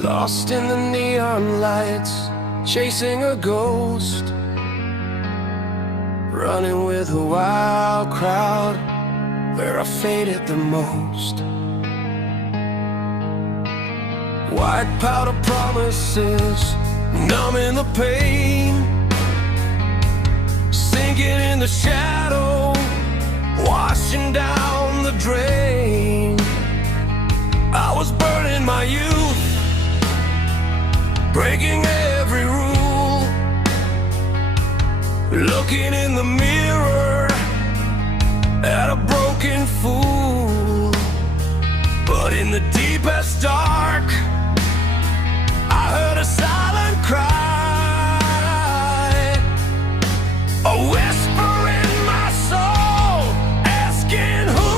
Lost in the neon lights, chasing a ghost, running with a wild crowd where I faded the most. White powder promises, numbing the pain, sinking in the shadow, washing down the drain. I was burning my youth, breaking every rule, looking in the mirror at a broken fool. But in the deepest dark, I heard a silent cry, a whisper in my soul, asking who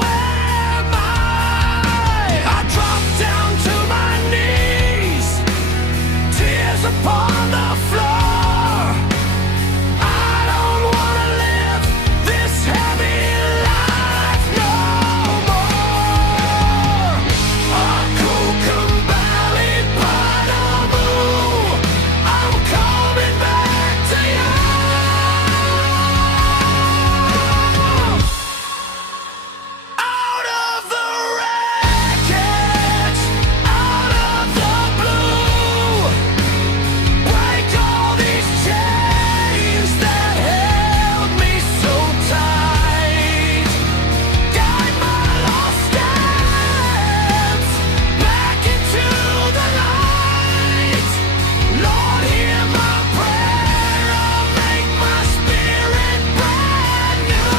am I? I dropped down to my knees, tears upon the floor. I don't wanna live this heavy life no more. A Cucumberry Pineapple, I'm coming back to you. Out of the wreckage, out of the blue, break all these chains that held me so tight. Guide my lost steps back into the light. Lord, hear my prayer, make my spirit brand new.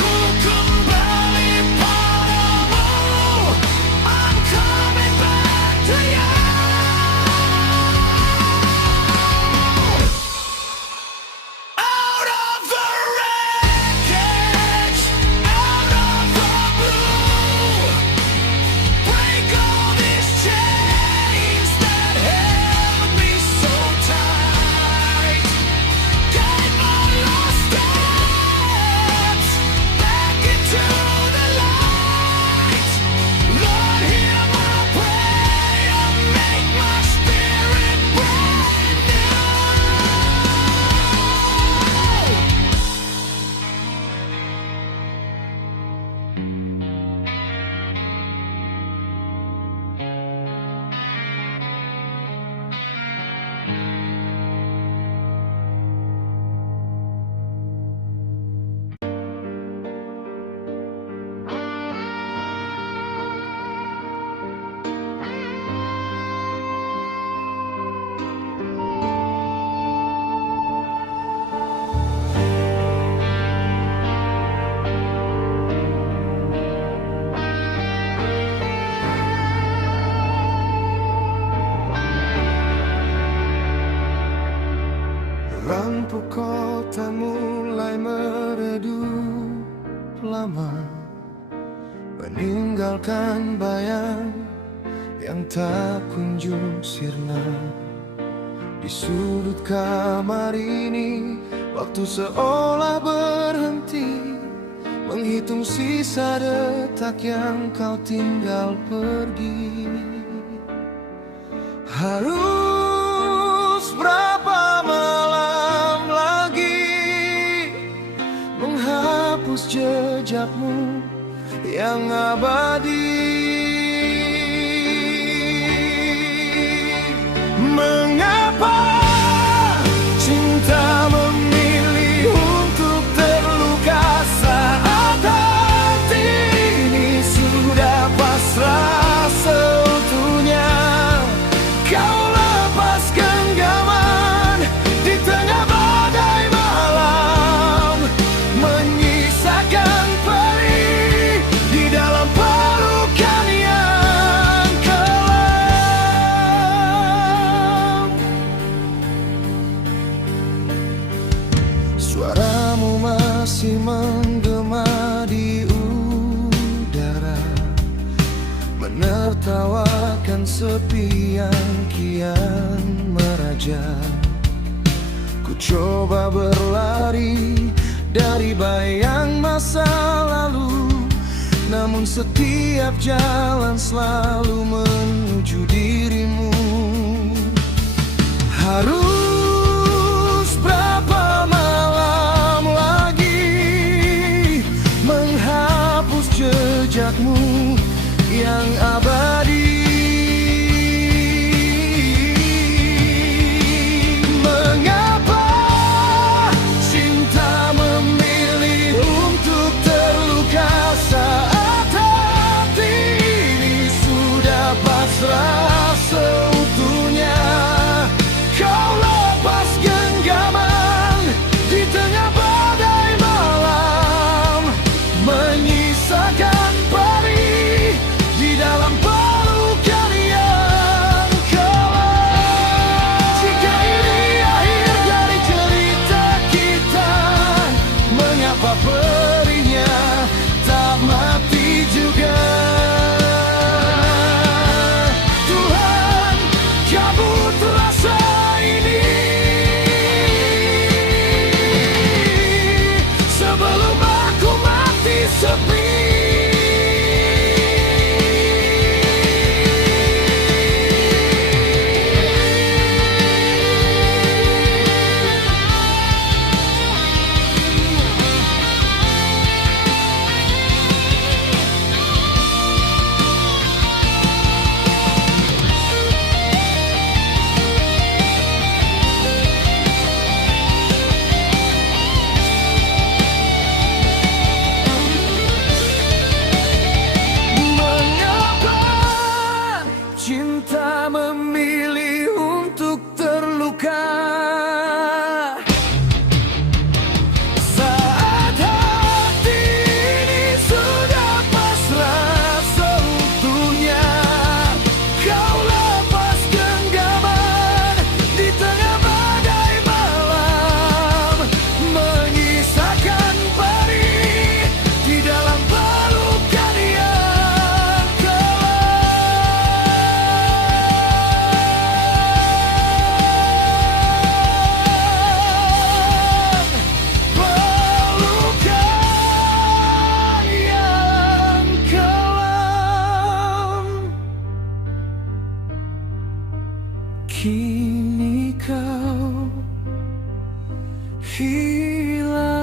Cucumberry Pineapple, I'm coming back to you. Out of the wreckage, out of the blue, break all these chains that held me so tight. Guide my lost steps back into the light. Lord, hear my prayer, make my spirit brand new. Lampu kota mulai meredup lama, meninggalkan bayang yang tak kunjung sirna. Di sudut kamar ini, waktu seolah berhenti, menghitung sisa detak yang kau tinggal pergi. Harus berapa malam lagi menghapus jejakmu yang abadi? Mengapa cinta memilih untuk terluka saat hati ini sudah pasrah seutuhnya? Kau lepas genggaman di tengah badai malam, menyisakan perih di dalam peluk menertawakan sepi yang kian meraja. Ku coba berlari dari bayang masa lalu, namun setiap jalan selalu menuju dirimu. Harus berapa malam lagi menghapus jejakmu yang abadi. Mengapa cinta memilih untuk terluka saat hati ini sudah pasrah seutuhnya? Kau lepas genggaman di tengah badai malam, menyisakan perih di dalam pelukan yang kelam. Jika ini akhir dari cerita kita, mengapa perihnya tak mati juga? Tuhan, cabut rasa ini sebelum aku mati sepi. Cinta memilih untuk terluka saat hati ini sudah pasrah seutuhnya. Kau lepas genggaman di tengah badai malam, menyisakan perih di dalam pelukan yang kini kau hilang.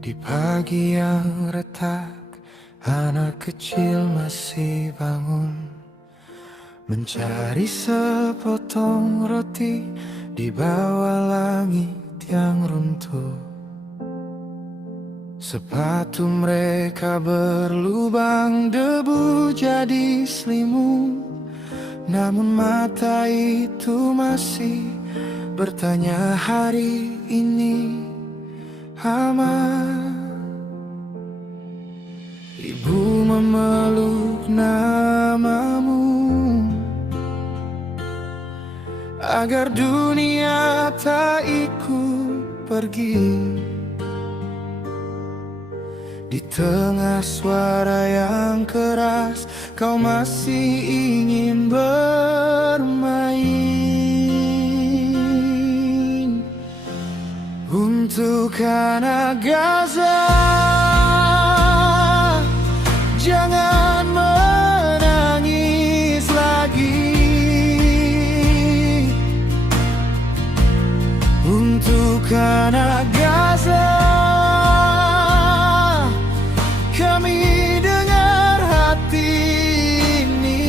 Di pagi yang retak, anak kecil masih bangun, mencari sepotong roti di bawah langit yang runtuh. Sepatu mereka berlubang, debu jadi selimut, namun mata itu masih bertanya hari ini aman. Ibu memeluk namamu agar dunia tak ikut pergi. Di tengah suara yang keras, kau masih ingin bermain. Untuk anak Gaza, jangan menangis lagi. Untuk anak Gaza, kami dengar hati ini.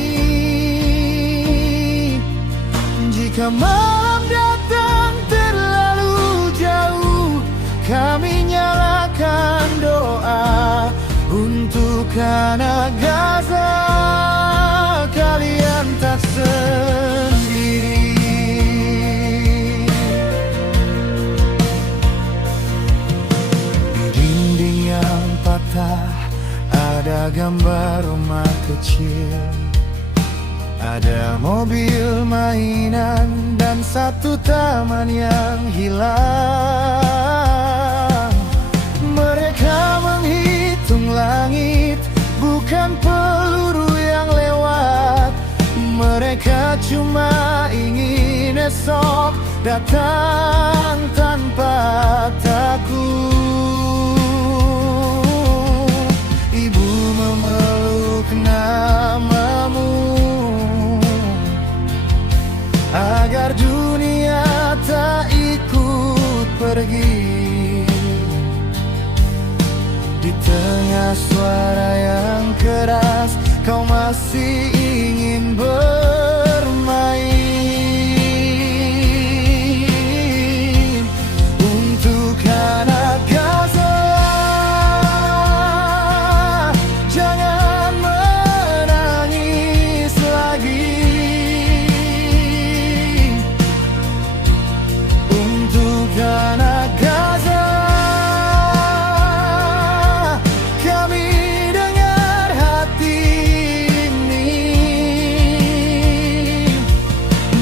Jika malam datang terlalu jauh, kami nyalakan doa. Untuk anak Gaza, kalian tak sendiri. Ada gambar rumah kecil, ada mobil mainan, dan satu taman yang hilang. Mereka menghitung langit, bukan peluru yang lewat. Mereka cuma ingin esok datang tanpa takut. Ibu memeluk namamu agar dunia tak ikut pergi. Di tengah suara yang keras, kau masih ingin bermain. Untuk anak Gaza, jangan menangis lagi. Untuk anak Gaza, kami dengar hati ini.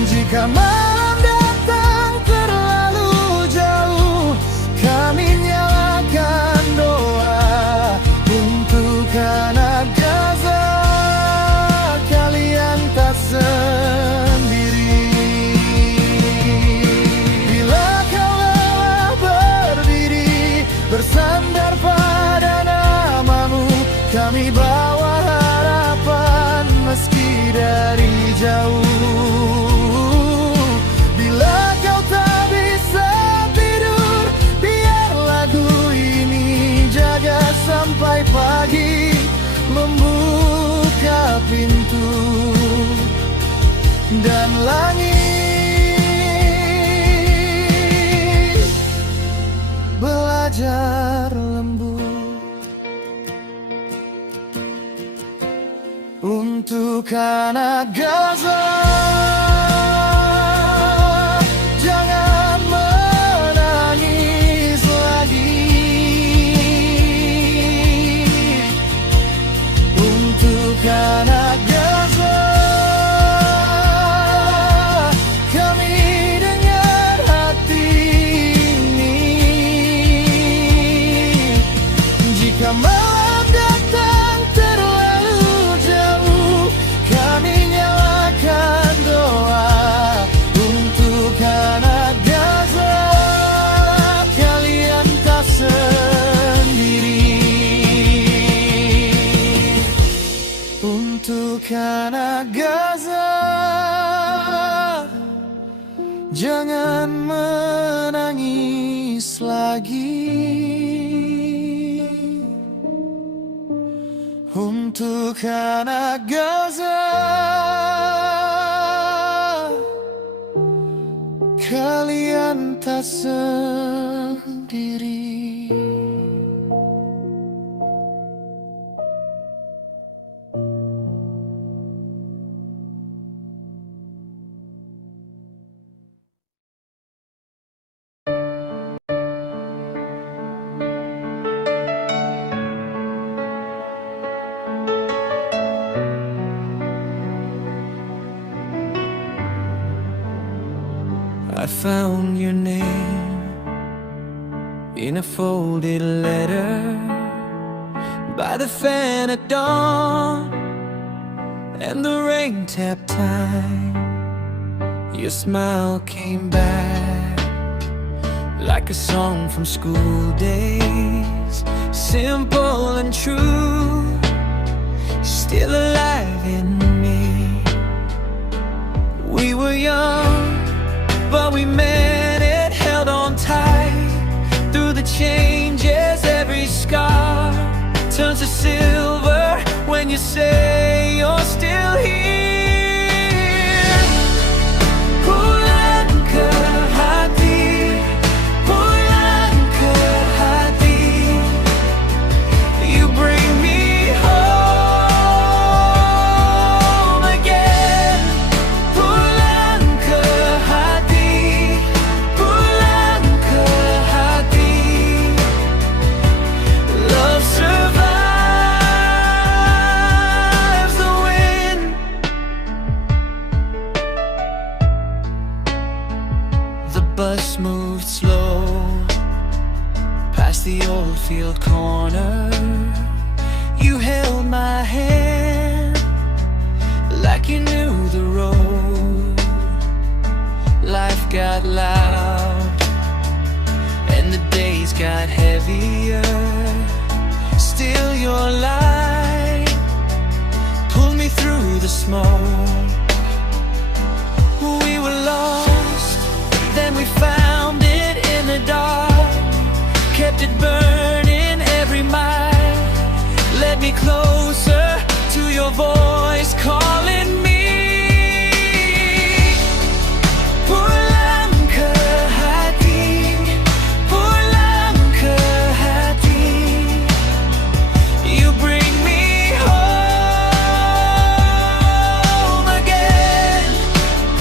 Jika malam datang terlalu jauh, kami nyalakan doa. Untuk anak Gaza, kalian tak sendiri. Bila kau lelah berdiri, bersandar pada namamu, kami bawa harapan meski dari jauh. Bila kau tak bisa tidur, biar lagu ini jaga sampai pagi, membuka pintu dan langit belajar lembut. Untuk anak Gaza, jangan menangis lagi. Untuk anak Gaza, kami dengar hati ini. Jika malam datang terlalu jauh, kami nyalakan doa. Untuk anak Gaza, kalian tak sendiri. Untuk anak Gaza, jangan menangis lagi. Untuk anak Gaza, kalian tak sendiri. I found your name in a folded letter by the fan at dawn, and the rain tapped time. Your smile came back like a song from school days, simple and true, still alive in me. We were young, but we meant it, held on tight through the changes. Every scar turns to silver when you say you're still here. Pulang ke hati, pulang ke hati. You bring me home again. Pulang ke hati, pulang ke hati. Love survives. corner. You held my hand like you knew the road. Life got loud and the days got heavier. Still your light pulled me through the smoke. We were lost, then we found it in the dark. Kept it burning every mile. Led me closer to your voice calling me. Pulang ke hati, pulang ke hati. You bring me home again.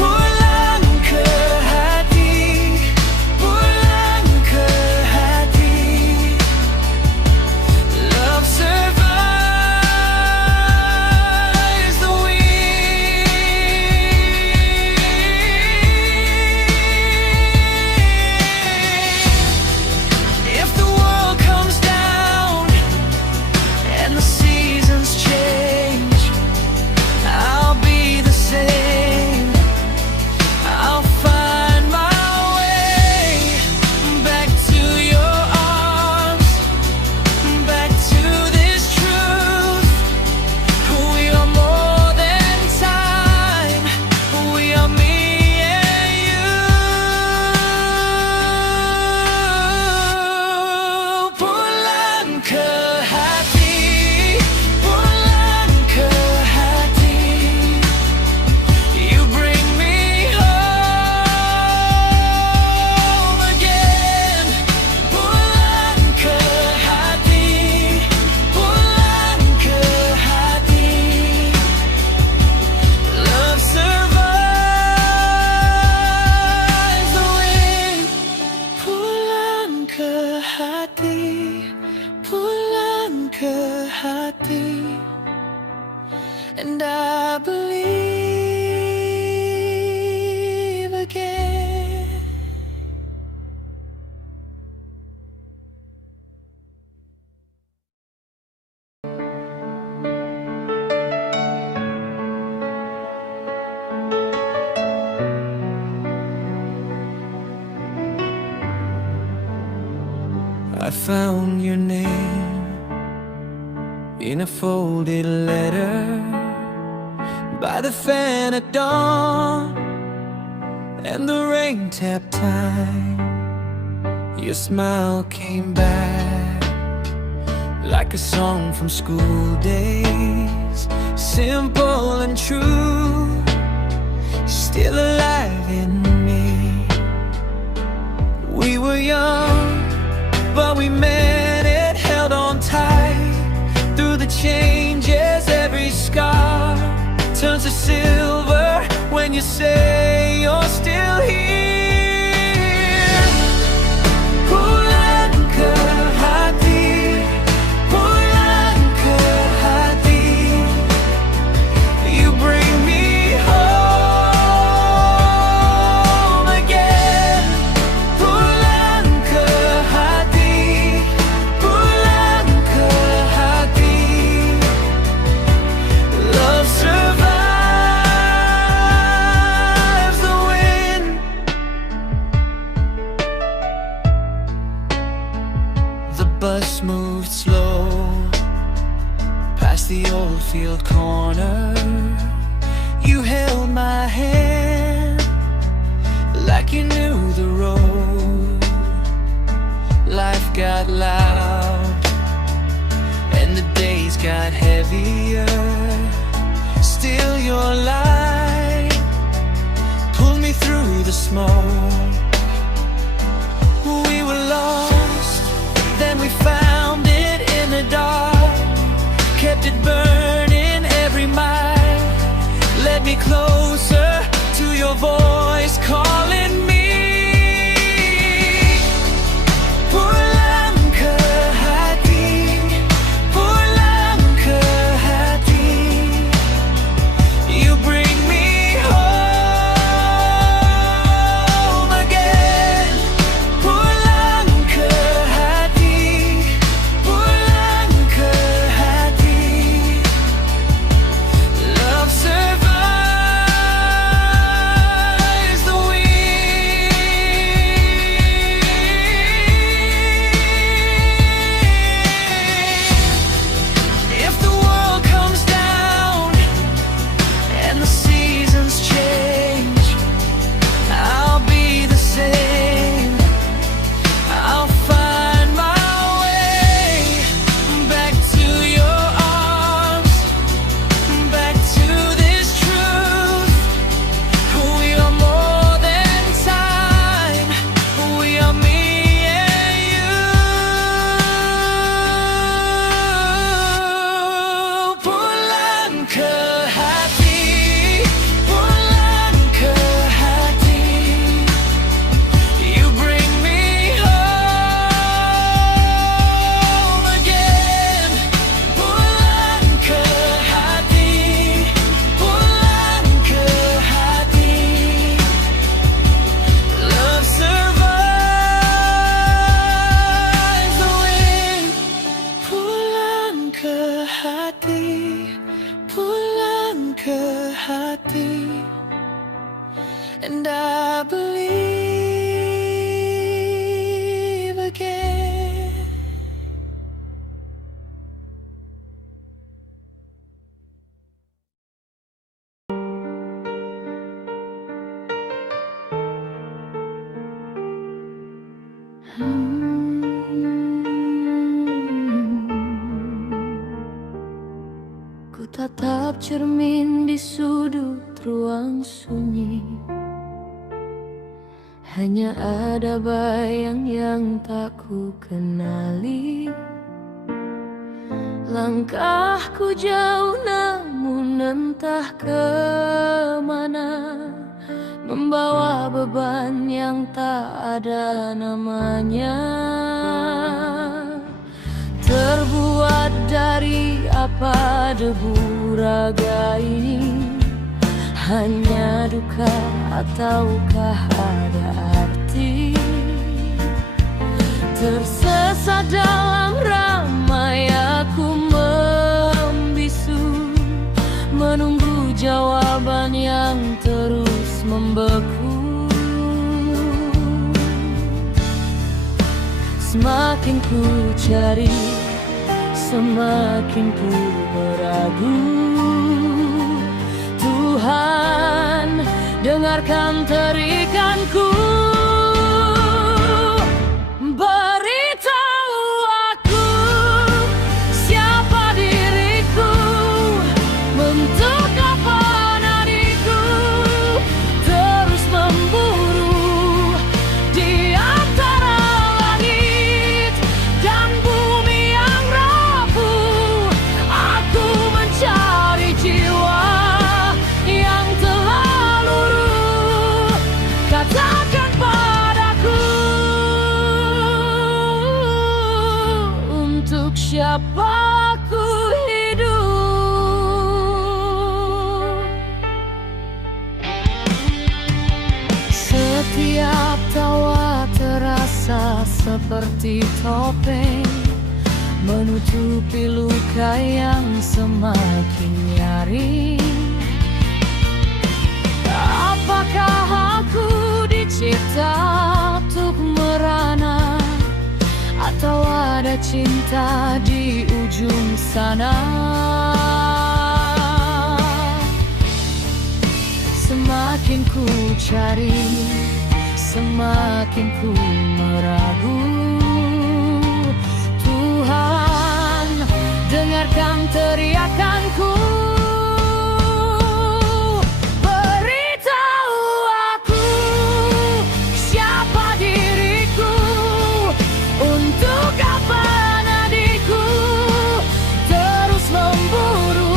Pulang ke hati, pulang ke hati. Love survives the wind. If the world comes down and the seasons change, I'll be the same. I'll find my way back to your arms, back to this truth. We are more than time. We are me and you. Pulang ke hati, pulang ke hati. You bring me home again. Pulang ke hati, pulang ke hati. Love survives the wind. Pulang ke hati, pulang ke hati. And I believe again. I found your name in a folded letter by the fan at dawn, and the rain tapped time. Your smile came back like a song from school days, simple and true, still alive in me. We were young, but we meant it, held on tight through the changes. Every scar turns to silver when you say you're still here. Pulang ke hati, pulang ke hati. You bring me home again. Pulang ke hati, pulang ke hati. Love survives the wind. The bus moved slow past the old field corner. You held my hand like you knew the road. Life got loud and the days got heavier. Still your light pulled me through the smoke. We were lost, then we found it in the dark. Kept it burning every mile. Led me closer to your voice calling me. Pulang ke hati, pulang ke hati. You bring me home again. tatap cermin di sudut ruang sunyi. Hanya ada bayang yang tak ku kenali. Langkahku jauh namun entah kemana, membawa beban yang tak ada namanya. Terbuat dari apa debu raga ini? Hanya duka ataukah ada arti? Tersesat dalam ramai aku membisu, menunggu jawaban yang terus membeku. Semakin ku cari, semakin ku meragu. Tuhan, dengarkan terikanku. Beritahu aku siapa diriku, untuk apa nadiku terus memburu di antara langit dan bumi yang rapuh. Aku mencari jiwa yang telah luruh. Katakan padaku, untuk siapa aku hidup. Setiap tawa terasa seperti topeng, menutupi luka yang semakin nyaring. Apakah aku dicipta untuk merana, atau ada cinta di ujung sana? Semakin ku cari, semakin ku meragu. Tuhan, dengarkan teriakanku. Beritahu aku siapa diriku, untuk apa nadiku terus memburu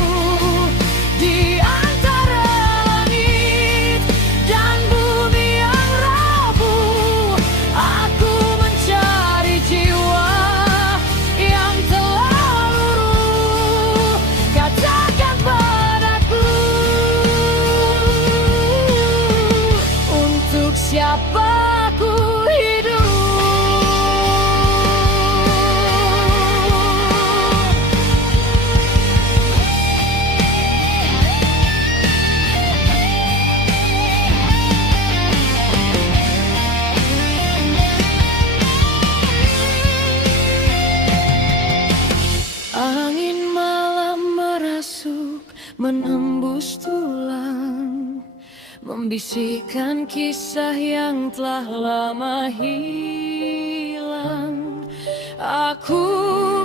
di antara langit dan bumi yang rapuh. Aku mencari jiwa yang telah luruh. Katakan padaku, untuk siapa aku hidup. Angin malam merasuk, menembus tulang, membisikkan kisah yang telah lama hilang. Aku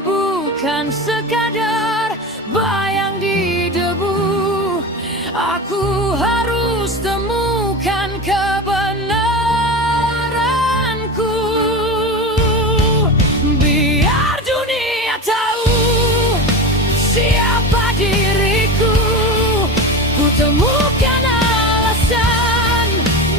bukan sekadar bayang di debu. Aku harus temukan kebenaranku. Biar dunia tahu siapa diriku. Ku temukan alasan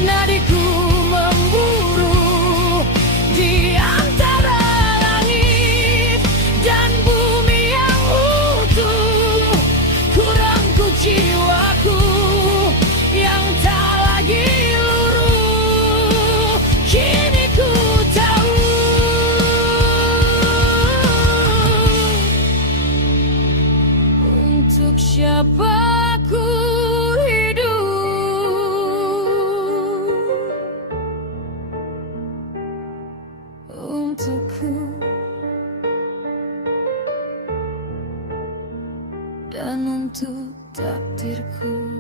nadiku memburu di antara langit dan bumi yang utuh. Ku rangkul jiwaku yang tak lagi luruh. Kini ku tahu, untuk siapa aku hidup. Untukku dan untuk takdirku.